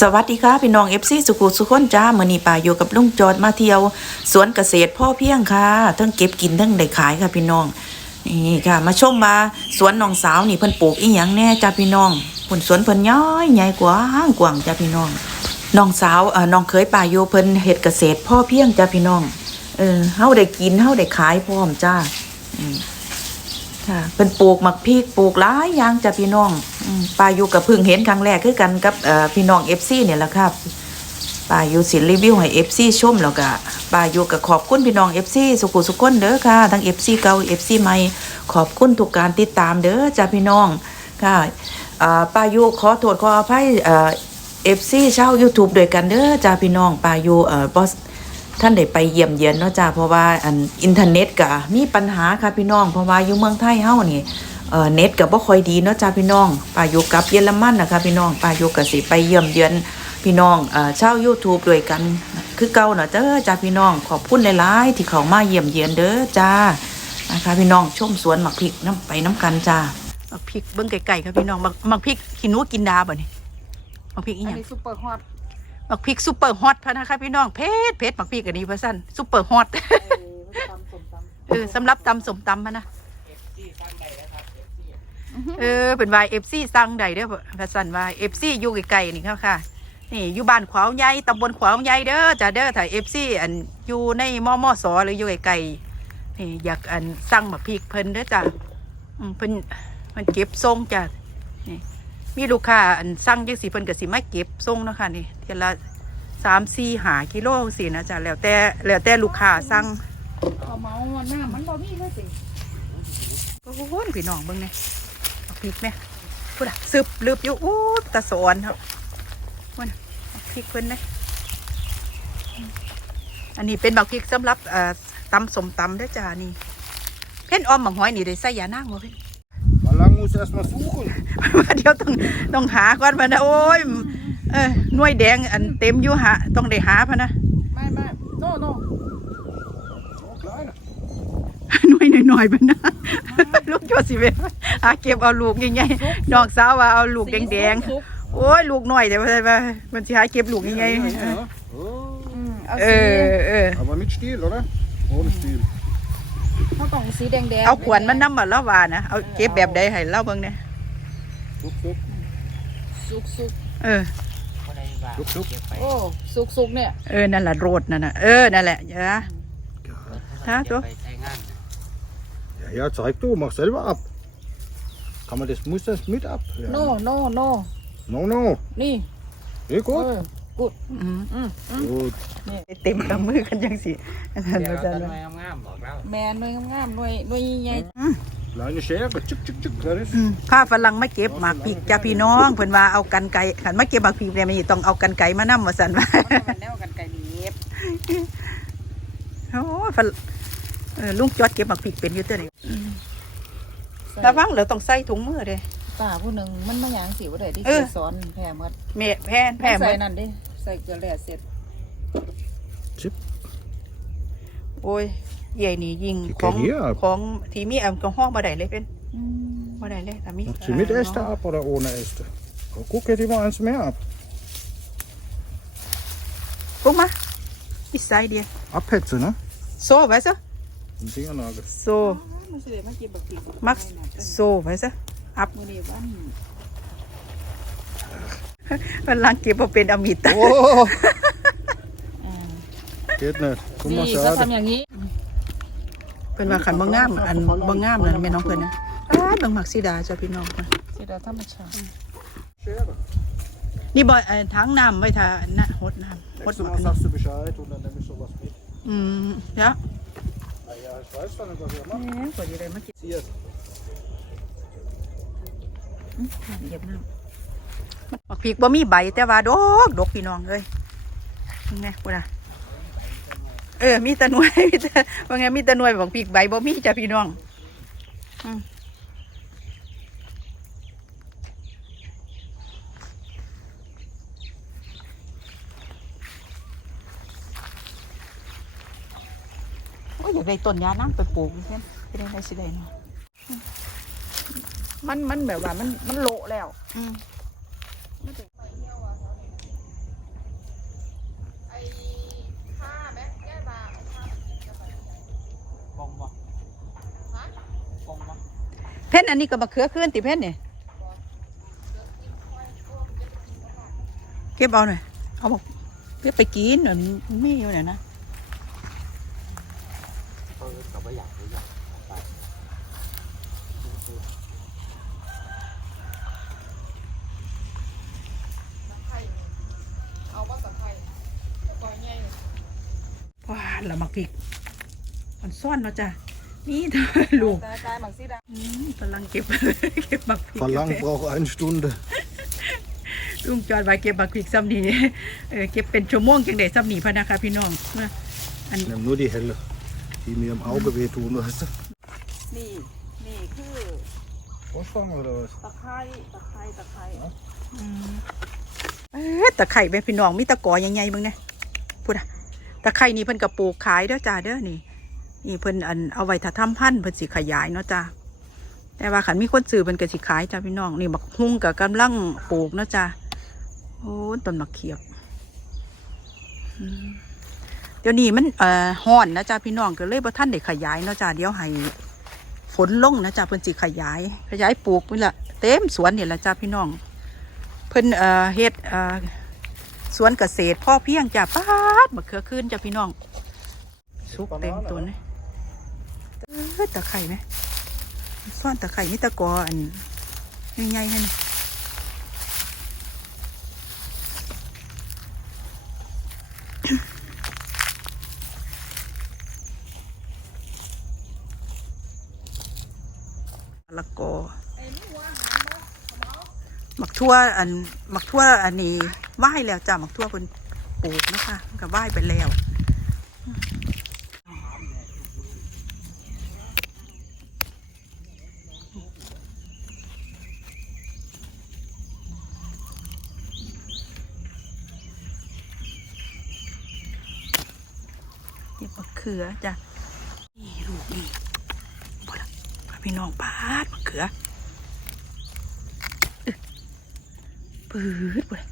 สวัสดีค่ะพี่น้องเอฟซีสุขุสุขคนจ้ามือนีป่าอยู่กับลุงจอดมาเที่ยว สวนเกษตรพ่อเพียงค่ะทั้งเก็บกินทั้งได้ขายค่ะพี่น้องนี่ค่ะ มาชมมาสวนน้องสาวนี่เพิ่นปลูกอีหยังแน่จ้าพี่น้องผลสวนเพิ่นย้อยใหญ่กว้างกว้างจ้าพี่น้องน้องสาวเอ่อน้องเคยป่าอยู่เพิ่นเฮ็ดเกษตรพ่อเพียงจ้าพี่น้องเออเฮาได้กินเฮาได้ขายพร้อมจ้าค่ะเป็นปลูกหมักพริกปลูกหลายอย่างจ้ะพี่น้อง ป้าอยู่กับพึ่งเห็นครั้งแรกคือกันกับพี่น้องเอฟซีเนี่ยแหละครับป้าอยู่สิรีวิวให้เอฟซีชมแล้วก็ป้าอยู่กับขอบคุณพี่น้องเอฟซีสุขุสุขคนเด้อค่ะ ทั้งเอฟซีเก่าเอฟซีใหม่ขอบคุณทุกการติดตามเด้อจ้ะพี่น้องค่ะป้าอยู่ขอโทษขออภัยเอฟซีชาว YouTube ด้วยกันเด้อจ้ะพี่น้องป้าอยู่เออบอสท่านได้ไปเยี่ยมเยียนเนาะจ้าเพราะว่าอันอินเทอร์เน็ตก็มีปัญหาค่ะพี่น้องเพราะว่าอยู่เมืองไทยเฮานี่ เอ่อเน็ตก็บ่ค่อยดีเนาะจ้าพี่น้องป้าอยู่กับเยอรมันนะคะพี่น้องป้าอยู่ก็สิไปเยี่ยมเยือนพี่น้องเอ่อชาว YouTube ด้วยกัน คือเก่าเนาะเด้อจ้าพี่น้องขอบคุณหลายๆที่เขามาเยี่ยมเยียนเด้อจ้านะคะพี่น้องชมสวนหมักพริกน้ำไปน้ำกันจ้าหมักพริกเบิ่งไกลๆค่ะพี่น้องหมักหมักพริกขี้หนูกินดาบ่นี่หมักพริกอีหอันยังนี้ซุปเปอร์ฮอตหมักพริกซุปเปอร์ฮอตพะนะคะพี่น้องเพชรเพชรหมักพริกอันนี้พะสั้นซุปเปอร์ฮอตเออตำส้มตำเออสำหรับตำสมตำพะนะ เออเป็นวายเอฟซีสั่งใดเด้อพะสั้นวายเอฟซีอยู่ไกลๆนี่ค่ะค่ะ นี่อยู่บ้านขวาวใหญ่ตำบลขวาวใหญ่เด้อจ้าเด้อถ้าเอฟซีอันอยู่ในมอมอสอหรืออยู่ไกลๆนี่อยากอันสั่งหมักพริกเพิ่นเด้อจ้าอืมเพิ่นมันเก็บทรงจ้ะนี่มีลูกค้าอันสั่งจังสิเพิ่นก็สิมาเก็บทรงเนาะค่ะนี่เทียละสามสี่หากิโลสินะจ๊ะแล้วแต่แล้วแต่ลูกค้าสั่งเขาเมาว่าน้ำมันบ่มีเลยสิโอ้โหพี่น้องเบิ่งเนี่ยเอา พริกเนี่ยพูดอะซึบลืบอยู่อู้ตะสอนครับมันเอาพริกเพิ่นเนี่ยอันนี้เป็นบักพริกสำหรับเอ่อตำสมตำเด้อจ้านี่ เพ่นออมบักหอยนี่ได้ใส่ยานางบ่เพ่น Wie lange muss erst mal suchen? เดี๋ยวต้องต้องหาก่อนพะนะโอ้ยเออหน่วยแดงอันเต็มอยู่หาต้องได้หาพะนะไม่ไม่โนโน So kleine. หน่วยหน่อยๆบ้านะลูกโยสิเวอาเก็บเอาลูกใหญ่ๆน้องสาวว่าเอาลูกแดงซุปๆโอ้ยลูกน้อยแต่ว่าว่ามันสิหาเก็บลูกใหญ่ Ja, ๆ ja. Oh. อืมเอาเอสีอเออ Aber mit Stiel, oder? Ohne Stiel. เขาต้องสีแดงแดงเอาขวานมันนำมาแล้วว่านะเอาเก็บแบบใดให้เล่าเบิ่งเนี่ย Guck, guck, สุกสุกเออ guck, guck. โอ้สุกสุกเนี่ยเออนั่นแหละโรดนั่นน่ะเออนั่นแหละอย่าฮะตัว Ja, ja, zeig du, mach selber ab. Kann man das, muss das mit ab? Ja. โนโนโน No, no. นี่ Sehr เอ gut. อกุดอืมอืมอืม Gut. เต็มกำมือกันจังสิอาจารย์เดี๋ยวอาจารต้ย์นไม้งามๆบอกเราแมนหน่วยงามๆหน่วยหน่วยใหญ่ Kleine Schere, tschick, tschick, tschick. Das ist. อืมข้าฝรั่งมาเก็บหมากพริกจ้าพี่น้องเพิ่นว่าเอากันไก่ขันมาเก็บหมากพริกเนี่ยมันต้องเอากันไก่มานํว่าซั่นว่าๆมันแนวกันไก่เนียบโอ้ยฝรั่งเออ ลุงจอดเก็บหมากพริกเป็นอยู่เตัวนี้ระวังเราต้องใส่ถุงมือเด้ป้าผู้หนึ่งมันมาหยางสิว่าได้ที่เออสอนแผ่หมดแม่แพ้แพ้หมใส่ดนั่นดิใส่เกลือแร่เสร็จ Chip. โอ้ยใหญ่นี่ยิงที่ของเฮียของที่มีแอลกอฮอล์บ่ได้เลยเป็นอืมบ่ได้เลยแต่มี Macht sie mit Äste ab oder ohne Äste? Oh, guck, hätte ich mal eins mehr ab. กุ๊กมาอีกไซเดี ย Abhetze, ne? โซไว้ซะ Den Fingernagel. โซมันสิได้มากินบักพริกมักโซไว้ซะอัพมื้อนี้วันมันลังเก็บบ่เป็นอมิต Oh, อ่า geht nicht. Guck นี่ mal, เขา schade. ทำอย่างนี้เพิ่นว่าขันบ่งามอันบ่งามนั่นแม่น้องเพิ่นนะอ้าเบิ่งมักสีดาจ้ะพี่น้องค่ะสีดาธรรมชาติ Schere. นี่บ่เอ่อถังน้ำไว้ถ้านะหดน้ำหด Nächstes มา Mal sagst du Bescheid und dann nehme ich sowas mit. อืมเดี๋ยว อ๋อผีดิอะไรมากินเยอะมากบอกพริกบ่มีใบแต่ว่าดอกดอกพี่น้องเลยไงกูนะเออมีแตะนวย มีแต่ว่าไงมีแตะนวยบักพริกใบบ่มีจ้ะพี่น้องอืม อยากได้ต้นยาน้ำไปปลูกเพื่อนเป็นอะไรสิได้เนาะมันมันแบบว่ามันมันโละแล้วอืมเพ่นอันนี้ก็มาเขือขึ้นติเพ่นเนี่ยเก็บเอาหน่อยเอาบอกเพื่อไปกินหน่อยไม่อยู่หน่อยนะ ว้าละมักพริกมันซ่อนเนาะจ้ะนี่เธอลูกตาตายหมักสีดอืมกำลังเก็บเก็บบักพริก Verlang braucht eine Stunde. ลุงจอดไว้เก็บบักพริกซ้ำนี่เออเก็บเป็นชั่วโมงจังไดซ้ำนี่พะนะคะพี่น้องมาอัน Ich nehme nur die helle, die mir im Auge wehtun, weißt du? ำนี่ นี่คือ Vorschlagen oder was? ตะไคร้ตะไคร้ตะไคร้เอ๊ะตะไคร่แม่พี่น้องมีตะกอใหญ่ๆเบิ่งนะพูดอะ ตะไคร่นี่เพิ่นก็ปลูกขายเด้อจ้าเด้อนี่ นี่เพิ่นอันเอาไว้ถ้าทำพันธุ์เพิ่นสิขยายเนาะจ้าแต่ว่าคันมีคนซื้อเพิ่นก็สิขายจ้าพี่น้องนี่บักฮุ่งก็กำลังปลูกเนาะจ้าโอ้ต้นมะเขียบเดี๋ยวนี้มันเอ่อฮ้อนนะจ้าพี่น้องก็เลยบ่ทันได้ขยายเนาะจ้าเดี๋ยวให้ฝนลงนะจ้าเพิ่นสิขยาย ขยายปลูกนี่ละเต็มสวนนี่ละจ้าพี่น้อง เพิ่นเอ่อเฮ็ดเอ่อ สวนเกษตรพ่อเพียงจ้ะป้าดมะเขือขึ้นจ้ะพี่น้องสุกเต็มต้นเลยเออตะไคร่ไหมซ่อนตะไคร่นี่ตะกออันใหญ่ๆนั่นมะละกอหมักทั่วอันหมักทั่วอันนี้ ไหว้แล้วจ้ะหมักทั่วเพิ่นปลูกนะคะมันก็ไหว้ไปแล้วนี่มะเขือจ้ะนี่ลูกนี่พอละพี่น้องปาดมะเขือปืดเว้ยมะเ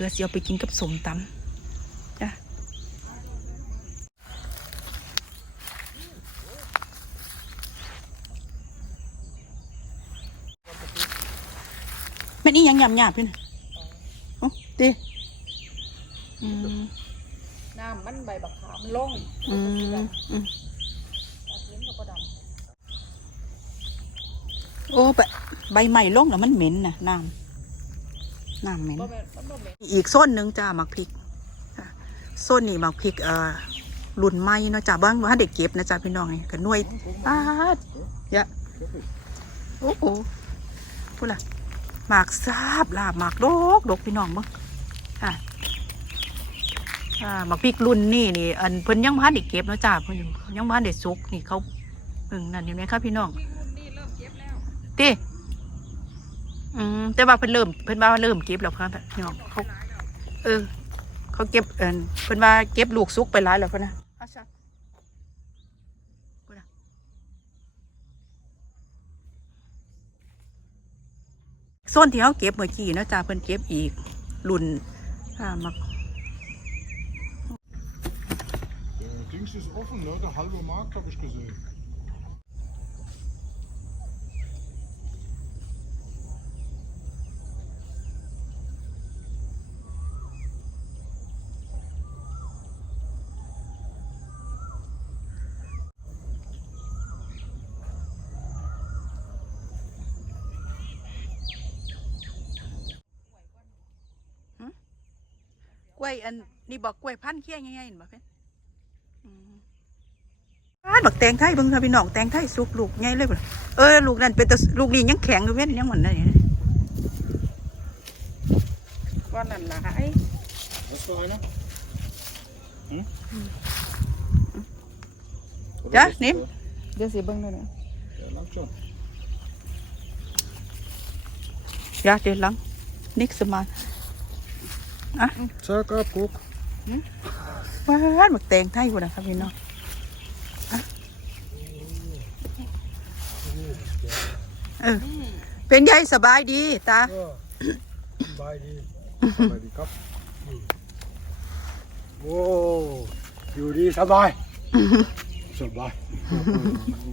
ขือเสียวไปกินกับสมตำจ้ะแม่นี่ยังหยำหยาบๆอยู่นะเอ๋อดิอืมน้ำมันใบบักขามลงอืมอืมเห็นกับประดโอ้ใบใหม่ลงแล้วมันเหม็นนะน้ำ น้ำเหม็นำบ่แม่นมันบ่แม่นอีกโซนหนึ่งจ้าหมักพริกจ้ะโซนนี้หมักพริกเอ่อรุ่นใหม่เนาะจ้าบ้างว่าเด็กเก็บนะจ้าพี่น้องนี่กันหน่วยปาดเยอะโอ้โหพูดละหมากซาบลาบหมากดกดกพี่น้องบ้างอะอ่าหมักพริกรุ่นนี่นี่อันเพิ่นยังพันเด็กเก็บเนาะจ้าเพิ่นยังพันเด็กซุกนี่เขาเพิ่งนั่นเห็นไหมครับพี่น้องนี่เริ่มเก็บแล้วติ อืมแต่ว่าเพิ่นเริ่มเพิ่นว่าเริ่มเก็บแล้วครับพี่น้องเขาเออ เขาเก็บเอินเพิ่นว่าเก็บลูกซุกไปหลายแล้วเพิ่นนะอาชาพูดนะโซนที่เขาเก็บเมื่อกี้เนาะจ้าเพิ่นเก็บอีกรุ่นอ่ามัก กล้วยอันนี่บอกกล้วยพันธุ์เคี้ยง่ายๆเห็นบ่เพิ่นอืมอ้าบักแตงไทยเบิ่งค่ะพี่น้องแตงไทยสุกลูกใหญ่เลยบ่ล่ะเออลูกนั่นเป็นแตลูกนี่ยังแข็งอยู่เว้นยังหมันนั่นนี่ก้อนนั่นหลาย Was für einer? Hm? Ja, das ist nehm. der- เดี๋ยวสิเบิ่งด้วยนะ Der langt schon. ยาเดี๋ยวหลังนิกสมา Zack, ab, guck. ว้าวบักแตงไทยบ่นะครับพี่น้องอะเออเป็นไงสบายดีตา Bei die. Bei die Kap. Wow. Judy, dabei. dabei.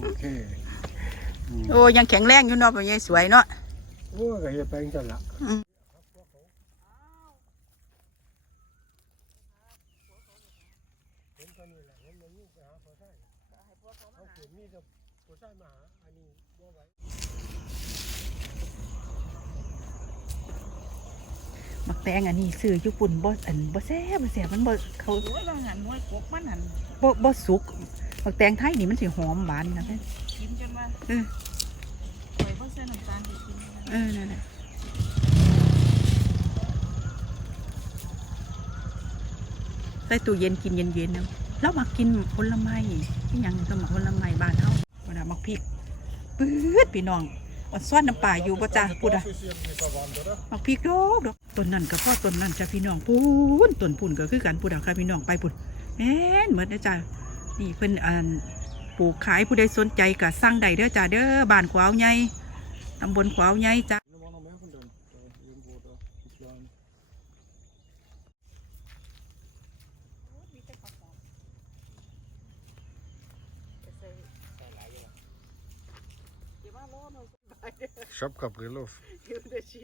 Okay. โอ้ยังแข็งแรงอยู่เนาะพ่อใหญ่สวยเนาะโอ้ ก็เฮ็ดไปจังซั่นล่ะมักแตงอันนี้ซื้อญี่ปุ่นบ่อันบ่แซ่บบ่แซ่บมันบ่เขาโอ้ยบางหันมวยกบมันหันบ่บ่สุกมักแตงไทยนี่มันสิหอมหวานนะเด้อ กินจนว่าเออ ปล่อยเพราะเส้นน้ำตาลไปกินเออนั่นน่ะใส่ตู้เย็นกินเย็นๆนะ แล้วมักกินผลไม้ที่ยังก็มักผลไม้บ้านเฮาบ่น่ะมักพริกปื๊ดพี่น้องอ่อนซ้อนน้ำปลาอยู่บ่จ้าพูดอะมักพริกดอกดอกต้นนั่นก็พ่อต้นนั่นจ้ะพี่น้องปูนต้นปุ่นก็คือกันปูดาค่ะพี่น้องไปปุ่นแม่นเหมือนนะจ้ะนี่เพิ่นอ่านปลูกขายผู้ใดสนใจก็สั่งได้เด้อจ้ะเด้อบ้านขวาวใหญ่ตำบลขวาวใหญ่จ้ะ Det var nog mer från den. där Irgendwo da. i Plan. เดี๋ยวว่าโลนึง Szapka, brillów. ยืนเดชี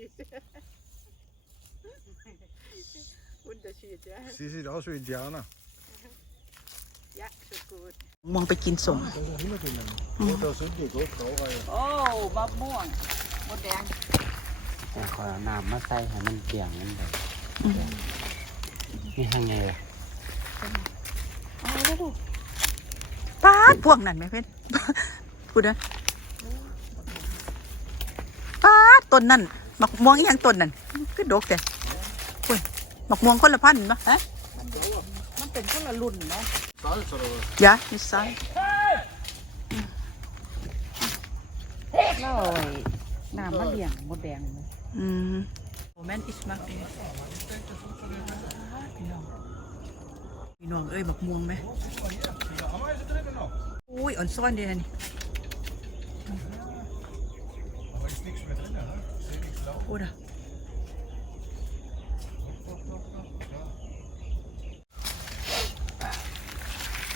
คุณเดชีจ้ะ Sie sieht aus wie Indianer. ยะสุดกูดมองไปกินสม Da sind immer drinnen. Oh, da sind die, gut, Graureihe. โอ้มะม่วงมดแดงแต่ขอเอาน้ำมาใส่ให้มันเปียงมันเลยนี่ทางไงล่ะป้าดพวกนั่นไหมเพื่อน พูดนะป้าด ต้นนั่นมักม่วงอีหยังต้นนั่นคือดกแต่คุยมักม่วงคนละพันธุ์ปะฮะมันเป็นคนละรุ่นเนาะ Salz oder was? ยะนี่ซ้ายแล้วไอ้น้ำมะเดี่ยงมดแดงอืมโมเมนต์อิสมักเดพี่น้องพี่น้องเอ้ยบักม่วงไหม Ameise drinnen noch. อุ้ยอ่อนซ้อนเดียวนี่ Aber ist nichts mehr drin, ne? Sehe nichts laufen. โอ้ดะ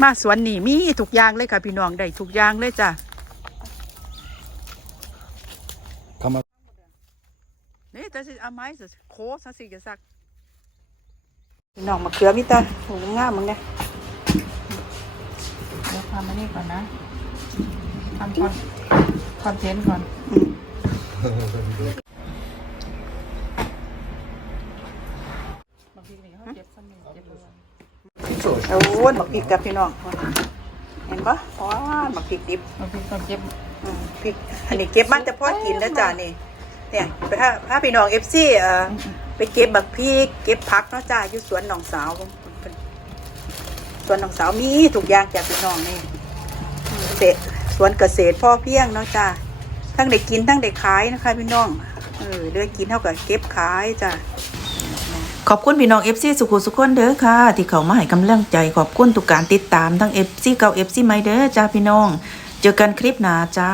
มาสวนนี่มีทุกอย่างเลยค่ะพี่น้องได้ทุกอย่างเลยจ้ะ Kann man นี่แต่สิเอาไม้สิโคสัสิจะสักพี่น้องมะเขือมิตาโหงามมึงเนี่ยเดี๋ยวทำอันนี้ก่อนนะทำคอนคอนเทนต์ก่อน บางทีนี่เขาเจ็บสนุกเจ็บเลย so. โอ้ยบักพริกกับพี่น้อง เห็นปะว้าบักพริกดิบบางทีเขาเจ็บอืมพริก อันนี้เก็บมาแต่พอกินนะจ้านี่ เนี่ยไปถ้าถ้าพี่น้องเอฟซีเอ่อไปเก็บบักพริก เก็บผักเนาะจ้าอยู่สวนหนองสาวเพิ่นสวนหนองสาวมีทุกอย่างจ้าพี่น้องนี่อืมเกษตรสวนเกษตรพ่อเพียงเนาะจ้าทั้งได้กินทั้งได้ขายนะคะพี่น้อง เออเลือกกินเท่ากับเก็บขายจ้า ขอบคุณพี่น้อง FC สุขุสุขคนเด้อค่ะ ที่เขามาให้กำลังใจขอบคุณทุกการติดตามทั้ง FC เก่า FC ใหม่เด้อจ้าพี่น้อง เจอกันคลิปหน้าจ้า